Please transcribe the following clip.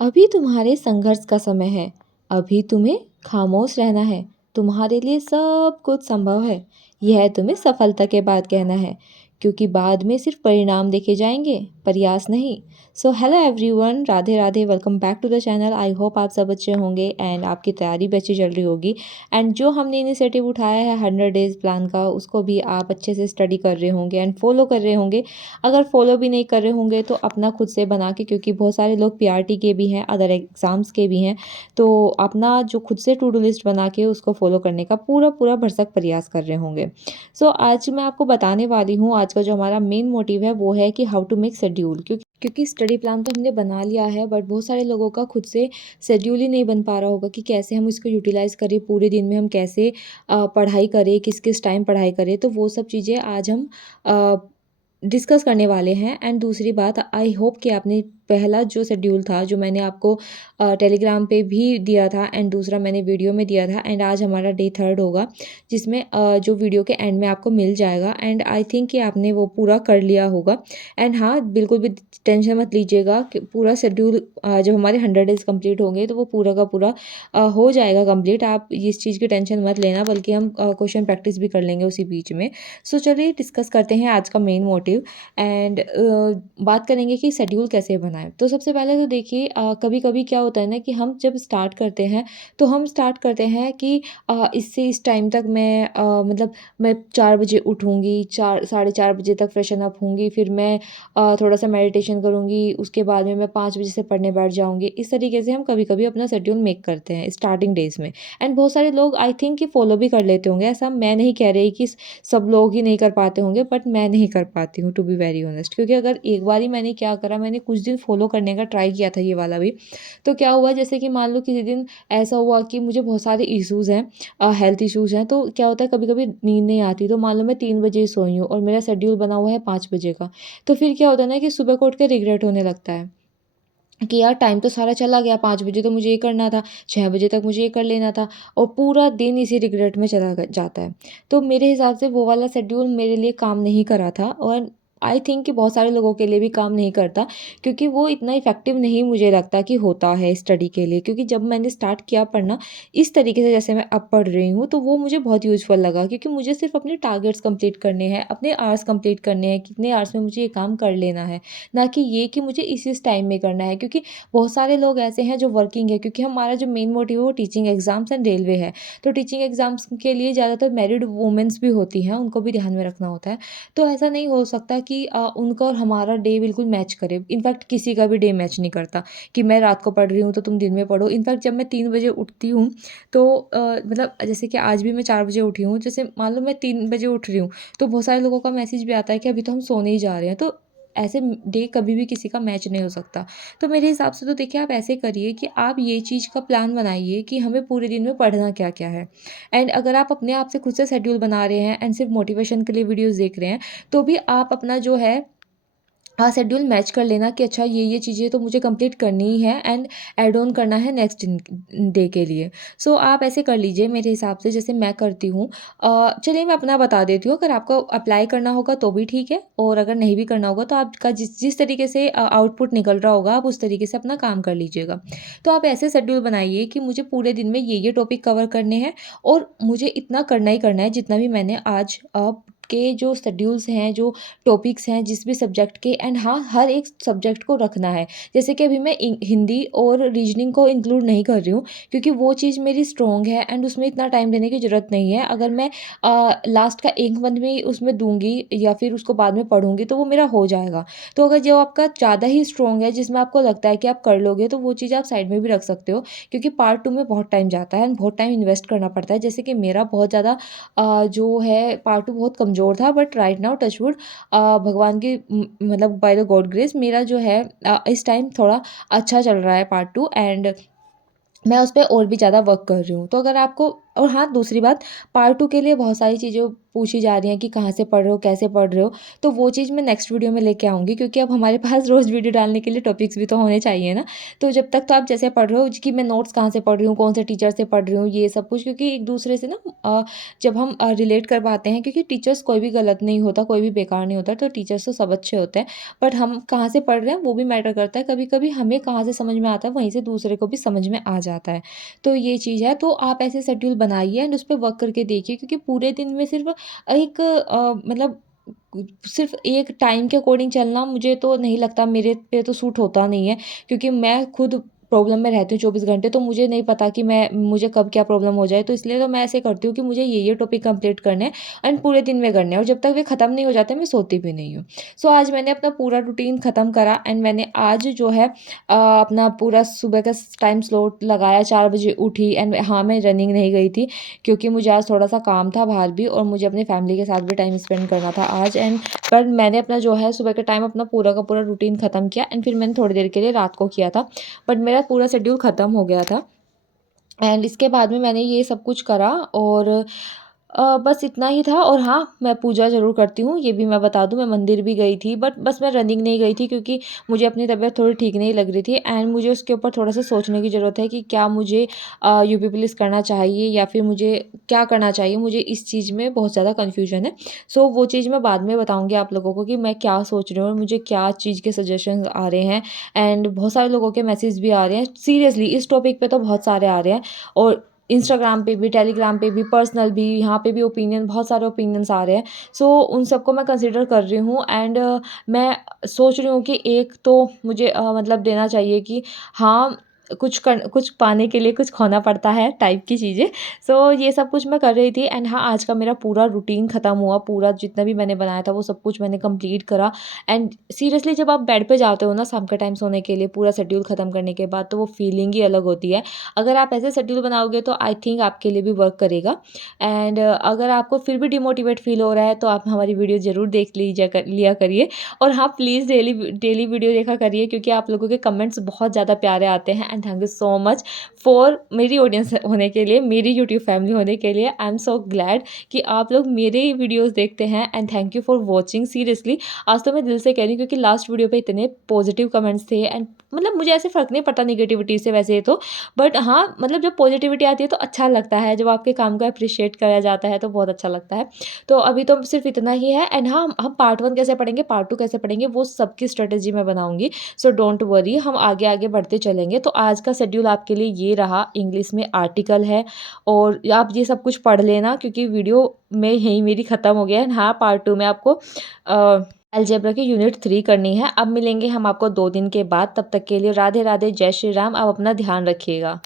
अभी तुम्हारे संघर्ष का समय है। अभी तुम्हें खामोश रहना है। तुम्हारे लिए सब कुछ संभव है। यह तुम्हें सफलता के बाद कहना है, क्योंकि बाद में सिर्फ परिणाम देखे जाएंगे, प्रयास नहीं। So hello everyone, Radhe Radhe, welcome back to the channel. I hope आप सब अच्छे होंगे एंड आपकी तैयारी भी अच्छी चल रही होगी। एंड जो हमने इनिशिएटिव उठाया है 100 डेज़ प्लान का, उसको भी आप अच्छे से स्टडी कर रहे होंगे एंड फॉलो कर रहे होंगे। अगर फॉलो भी नहीं कर रहे होंगे तो अपना खुद से बना के, क्योंकि बहुत सारे लोग पीआरटी के भी हैं, अदर एग्ज़ाम्स के भी हैं, तो अपना जो खुद से टू डू लिस्ट बना के उसको फॉलो करने का पूरा पूरा भरसक प्रयास कर रहे होंगे। सो आज मैं आपको बताने वाली हूँ, आज का जो हमारा मेन मोटिव है वो है कि हाउ टू मेक शेड्यूल। क्योंकि स्टडी प्लान तो हमने बना लिया है, बट बहुत सारे लोगों का खुद से शेड्यूल ही नहीं बन पा रहा होगा कि कैसे हम इसको यूटिलाइज़ करें, पूरे दिन में हम कैसे पढ़ाई करें, किस किस टाइम पढ़ाई करें। तो वो सब चीज़ें आज हम डिस्कस करने वाले हैं। एंड दूसरी बात, आई होप कि आपने पहला जो शेड्यूल था जो मैंने आपको टेलीग्राम पे भी दिया था एंड दूसरा मैंने वीडियो में दिया था, एंड आज हमारा डे 3 होगा, जिसमें जो वीडियो के एंड में आपको मिल जाएगा। एंड आई थिंक कि आपने वो पूरा कर लिया होगा। एंड हाँ, बिल्कुल भी टेंशन मत लीजिएगा कि पूरा शेड्यूल जब हमारे 100 डेज़ कंप्लीट होंगे तो वो पूरा का पूरा हो जाएगा कंप्लीट। आप इस चीज़ की टेंशन मत लेना, बल्कि हम क्वेश्चन प्रैक्टिस भी कर लेंगे उसी बीच में। सो चलिए डिस्कस करते हैं आज का मेन मोटिव। एंड बात करेंगे कि शेड्यूल कैसे बनाएं। तो सबसे पहले तो देखिए, कभी कभी क्या होता है ना कि हम जब स्टार्ट करते हैं तो हम स्टार्ट करते हैं कि इससे इस टाइम तक मैं मतलब मैं 4 बजे उठूँगी, 4 साढ़े 4 बजे तक फ्रेशन अप होंगी, फिर मैं थोड़ा सा मेडिटेशन करूँगी, उसके बाद में मैं 5 बजे से पढ़ने बैठ जाऊँगी। इस तरीके से हम कभी कभी अपना शेड्यूल मेक करते हैं स्टार्टिंग डेज में। एंड बहुत सारे लोग आई थिंक कि फॉलो भी कर लेते होंगे। ऐसा मैं नहीं कह रही कि सब लोग ही नहीं कर पाते होंगे, बट मैं नहीं कर पाती हूँ टू बी वेरी ऑनेस्ट। क्योंकि अगर एक बार ही मैंने क्या करा, मैंने कुछ दिन फॉलो करने का ट्राई किया था ये वाला भी। तो क्या हुआ, जैसे कि मान लो किसी दिन ऐसा हुआ कि मुझे बहुत सारे इश्यूज़ हैं, हेल्थ इश्यूज़ हैं, तो क्या होता है कभी कभी नींद नहीं आती। तो मान लो मैं 3 बजे सोई हूँ और मेरा शेड्यूल बना हुआ है 5 बजे का, तो फिर क्या होता है ना कि सुबह को उठ के रिग्रेट होने लगता है कि यार टाइम तो सारा चला गया, 5 बजे तो मुझे ये करना था, 6 बजे तक मुझे ये कर लेना था, और पूरा दिन इसी रिग्रेट में चला जाता है। तो मेरे हिसाब से वो वाला शेड्यूल मेरे लिए काम नहीं करा था, और आई थिंक कि बहुत सारे लोगों के लिए भी काम नहीं करता, क्योंकि वो इतना इफेक्टिव नहीं मुझे लगता कि होता है स्टडी के लिए। क्योंकि जब मैंने स्टार्ट किया पढ़ना इस तरीके से जैसे मैं अब पढ़ रही हूँ, तो वो मुझे बहुत यूज़फुल लगा, क्योंकि मुझे सिर्फ अपने टारगेट्स कंप्लीट करने हैं, अपने आवर्स कंप्लीट करने हैं, कितने आवर्स में मुझे ये काम कर लेना है, ना कि ये कि मुझे इस टाइम में करना है। क्योंकि बहुत सारे लोग ऐसे हैं जो वर्किंग है, क्योंकि हमारा जो मेन मोटिव है वो टीचिंग एग्ज़ाम्स एंड रेलवे है। तो टीचिंग एग्ज़ाम्स के लिए ज़्यादातर मैरिड वुमेन्स भी होती हैं, उनको भी ध्यान में रखना होता है। तो ऐसा नहीं हो सकता कि उनका और हमारा डे बिल्कुल मैच करे। इनफैक्ट किसी का भी डे मैच नहीं करता कि मैं रात को पढ़ रही हूँ तो तुम दिन में पढ़ो। इनफैक्ट जब मैं 3 बजे उठती हूँ, तो मतलब जैसे कि आज भी मैं 4 बजे उठी हूँ, जैसे मान लो मैं 3 बजे उठ रही हूँ, तो बहुत सारे लोगों का मैसेज भी आता है कि अभी तो हम सोने ही जा रहे हैं। तो ऐसे डे कभी भी किसी का मैच नहीं हो सकता। तो मेरे हिसाब से तो देखिए, आप ऐसे करिए कि आप ये चीज़ का प्लान बनाइए कि हमें पूरे दिन में पढ़ना क्या-क्या है। एंड अगर आप अपने आप से खुद से शेड्यूल बना रहे हैं एंड सिर्फ मोटिवेशन के लिए वीडियोज़ देख रहे हैं, तो भी आप अपना जो है हाँ, शेड्यूल मैच कर लेना कि अच्छा ये चीज़ें तो मुझे कंप्लीट करनी ही है एंड ऐड ऑन करना है नेक्स्ट डे के लिए। सो आप ऐसे कर लीजिए मेरे हिसाब से, जैसे मैं करती हूँ। चलिए मैं अपना बता देती हूँ, अगर आपको अप्लाई करना होगा तो भी ठीक है, और अगर नहीं भी करना होगा तो आपका जिस जिस तरीके से आउटपुट निकल रहा होगा, आप उस तरीके से अपना काम कर लीजिएगा। तो आप ऐसे शेड्यूल बनाइए कि मुझे पूरे दिन में ये टॉपिक कवर करने हैं, और मुझे इतना करना ही करना है जितना भी मैंने आज के जो शेड्यूल्स हैं, जो टॉपिक्स हैं जिस भी सब्जेक्ट के, एंड हाँ, हर एक सब्जेक्ट को रखना है। जैसे कि अभी मैं हिंदी और रीजनिंग को इंक्लूड नहीं कर रही हूँ, क्योंकि वो चीज़ मेरी स्ट्रॉन्ग है एंड उसमें इतना टाइम देने की ज़रूरत नहीं है। अगर मैं लास्ट का 1 मंथ में ही उसमें दूंगी या फिर उसको बाद में पढ़ूंगी तो वो मेरा हो जाएगा। तो अगर जो आपका ज़्यादा ही स्ट्रॉन्ग है, जिसमें आपको लगता है कि आप कर लोगे, तो वो चीज़ आप साइड में भी रख सकते हो, क्योंकि पार्ट 2 में बहुत टाइम जाता है एंड बहुत टाइम इन्वेस्ट करना पड़ता है। जैसे कि मेरा बहुत ज़्यादा जो है पार्ट 2 बहुत कमज़ोर था, बट राइट नाउ टचवुड भगवान की मतलब बाय द गॉड ग्रेस मेरा जो है इस टाइम थोड़ा अच्छा चल रहा है पार्ट 2, एंड मैं उस पे और भी ज़्यादा वर्क कर रही हूँ। तो अगर आपको और हाँ, दूसरी बात, पार्ट 2 के लिए बहुत सारी चीज़ें पूछी जा रही हैं कि कहाँ से पढ़ रहे हो, कैसे पढ़ रहे हो? तो वो चीज़ मैं नेक्स्ट वीडियो में लेके आऊँगी, क्योंकि अब हमारे पास रोज़ वीडियो डालने के लिए टॉपिक्स भी तो होने चाहिए ना। तो जब तक तो आप जैसे पढ़ रहे हो कि मैं नोट्स कहाँ से पढ़ रही हूँ, कौन से टीचर से पढ़ रही हूँ, ये सब कुछ, क्योंकि एक दूसरे से ना जब हम रिलेट कर पाते हैं, क्योंकि टीचर्स कोई भी गलत नहीं होता, कोई भी बेकार नहीं होता, तो टीचर्स तो सब अच्छे होते हैं। बट हम कहाँ से पढ़ रहे हैं वो भी मैटर करता है। कभी-कभी हमें कहाँ से समझ में आता है, वहीं से दूसरे को भी समझ में आ जाता है। तो ये चीज़ है, तो आप ऐसे शेड्यूल बनाइए एंड उस पे वर्क करके देखिए, क्योंकि पूरे दिन में सिर्फ़ एक मतलब सिर्फ़ एक टाइम के अकॉर्डिंग चलना मुझे तो नहीं लगता, मेरे पे तो सूट होता नहीं है, क्योंकि मैं खुद प्रॉब्लम में रहती हूँ 24 घंटे, तो मुझे नहीं पता कि मुझे कब क्या प्रॉब्लम हो जाए। तो इसलिए तो मैं ऐसे करती हूँ कि मुझे ये टॉपिक कंप्लीट करने हैं एंड पूरे दिन में करने हैं, और जब तक वे ख़त्म नहीं हो जाते मैं सोती भी नहीं हूँ। सो आज मैंने अपना पूरा रूटीन ख़त्म करा एंड मैंने आज जो है अपना पूरा सुबह का टाइम स्लॉट लगाया, 4 बजे उठी एंड हाँ, मैं रनिंग नहीं गई थी, क्योंकि मुझे आज थोड़ा-सा काम था बाहर भी, और मुझे अपनी फैमिली के साथ भी टाइम स्पेंड करना था आज एंड पर मैंने अपना जो है सुबह के टाइम अपना पूरा का पूरा रूटीन ख़त्म किया एंड फिर मैंने थोड़ी देर के लिए रात को किया था। बट मेरा पूरा शेड्यूल ख़त्म हो गया था एंड इसके बाद में मैंने ये सब कुछ करा, और बस इतना ही था। और हाँ, मैं पूजा ज़रूर करती हूँ, ये भी मैं बता दूँ, मैं मंदिर भी गई थी, बट बस मैं रनिंग नहीं गई थी, क्योंकि मुझे अपनी तबीयत थोड़ी ठीक नहीं लग रही थी एंड मुझे उसके ऊपर थोड़ा-सा सोचने की ज़रूरत है कि क्या मुझे यूपी पुलिस करना चाहिए या फिर मुझे क्या करना चाहिए? मुझे इस चीज़ में बहुत ज़्यादा कन्फ्यूज़न है। सो वो चीज़ मैं बाद में बताऊँगी आप लोगों को कि मैं क्या सोच रही हूँ और मुझे क्या चीज़ के सजेशंस आ रहे हैं एंड बहुत सारे लोगों के मैसेज भी आ रहे हैं। सीरियसली इस टॉपिक पे तो बहुत सारे आ रहे हैं, और इंस्टाग्राम पे भी, टेलीग्राम पे भी, पर्सनल भी, यहाँ पे भी ओपिनियन, बहुत सारे ओपिनियंस आ रहे हैं। सो उन सबको मैं कंसिडर कर रही हूँ एंड मैं सोच रही हूँ कि एक तो मुझे मतलब देना चाहिए कि हाँ, कुछ पाने के लिए कुछ खोना पड़ता है टाइप की चीज़ें। सो ये सब कुछ मैं कर रही थी एंड हाँ, आज का मेरा पूरा रूटीन ख़त्म हुआ, पूरा जितना भी मैंने बनाया था वो सब कुछ मैंने कंप्लीट करा एंड सीरियसली जब आप बेड पे जाते हो ना शाम के टाइम सोने के लिए पूरा शेड्यूल ख़त्म करने के बाद, तो वो फीलिंग ही अलग होती है। अगर आप ऐसे शेड्यूल बनाओगे तो आई थिंक आपके लिए भी वर्क करेगा एंड अगर आपको फिर भी डिमोटिवेट फील हो रहा है, तो आप हमारी वीडियो ज़रूर देख लिया करिए। और हाँ, प्लीज़ डेली डेली वीडियो देखा करिए, क्योंकि आप लोगों के कमेंट्स बहुत ज़्यादा प्यारे आते हैं and thank you so much for मेरी ऑडियंस होने के लिए, मेरी यूट्यूब फैमिली होने के लिए। आई एम सो ग्लैड कि आप लोग मेरे वीडियोज़ देखते हैं and thank you for watching. Seriously आज तो मैं दिल से कह रही हूँ, क्योंकि लास्ट वीडियो पे इतने पॉजिटिव कमेंट्स थे एंड मतलब मुझे ऐसे फ़र्क नहीं पड़ता नेगेटिविटी से वैसे तो, बट हाँ, मतलब जब पॉजिटिविटी आती है तो अच्छा लगता है, जब आपके काम को एप्रिशिएट करा जाता है तो बहुत अच्छा लगता है। तो अभी तो सिर्फ इतना ही है एंड हाँ, हम पार्ट 1 कैसे पढ़ेंगे, पार्ट 2 कैसे पढ़ेंगे, वो सबकी स्ट्रेटजी मैं बनाऊँगी। सो डोंट वरी, हम आगे-आगे बढ़ते चलेंगे। तो आज का शेड्यूल आपके लिए ये रहा, इंग्लिश में आर्टिकल है और आप ये सब कुछ पढ़ लेना, क्योंकि वीडियो में यहीं मेरी ख़त्म हो गया है। हाँ, पार्ट 2 में आपको अलजेब्रा की यूनिट 3 करनी है। अब मिलेंगे हम आपको 2 दिन के बाद, तब तक के लिए राधे-राधे, जय श्री राम। आप अपना ध्यान रखिएगा।